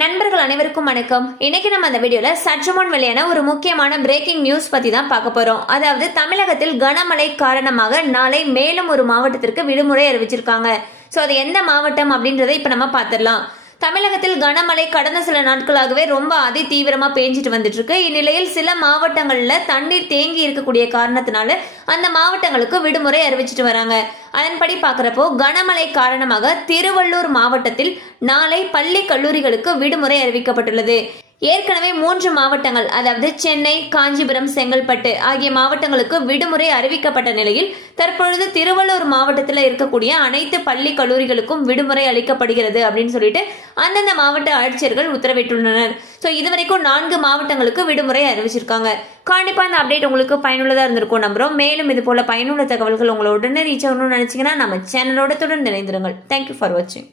நண்பர்கள் அனைவருக்கும் வணக்கம். இன்னைக்கு நம்ம அந்த வீடியோல சற்று முன் வெளியான ஒரு முக்கியமான பிரேக்கிங் நியூஸ் பத்தி தான் பார்க்க போறோம். அதாவது தமிழகத்தில் கனமழை காரணமாக நாளை மேலும் ஒரு மாவட்டத்திற்கு விடுமுறை அறிவிச்சிருக்காங்க. சோ அது எந்த மாவட்டம் அப்படின்றத இப்ப நம்ம பாத்திரலாம். தமிழகத்தில் கனமழை கடந்த சில நாட்களாகவே ரொம்ப அதி தீவிரமா பெஞ்சிட்டு வந்துட்டு இருக்கு. இந்நிலையில் சில மாவட்டங்கள்ல தண்ணீர் தேங்கி இருக்கக்கூடிய காரணத்தினால அந்த மாவட்டங்களுக்கு விடுமுறை அறிவிச்சிட்டு வராங்க. அதன்படி பாக்குறப்போ கனமழை காரணமாக திருவள்ளூர் மாவட்டத்தில் நாளை பள்ளி கல்லூரிகளுக்கு விடுமுறை அறிவிக்கப்பட்டுள்ளது. ஏற்கனவே 3 மாவட்டங்கள் அதாவது சென்னை, காஞ்சிபுரம், செங்கல்பட்டு ஆகிய மாவட்டங்களுக்கு விடுமுறை அறிவிக்கப்பட்ட நிலையில் தற்பொழுது திருவள்ளூர் மாவட்டத்தில் இருக்கக்கூடிய அனைத்து பள்ளி கல்லூரிகளுக்கும் விடுமுறை அளிக்கப்படுகிறது அப்படின்னு சொல்லிட்டு அந்தந்த மாவட்ட ஆட்சியர்கள் உத்தரவிட்டுள்ளனர். சோ இதுவரைக்கும் 4 மாவட்டங்களுக்கு விடுமுறை அறிவிச்சிருக்காங்க. கண்டிப்பா இந்த அப்டேட் உங்களுக்கு பயனுள்ளதா இருந்திருக்கும் நம்புறோம். மேலும் இது போல பயனுள்ள தகவல்கள் உங்களோட உடனே ரீச் ஆகணும்னு நினைச்சீங்கன்னா நம்ம சேனலோட தொடர்ந்து இணைந்திருங்கள். தேங்க்யூ ஃபார் வாட்சிங்.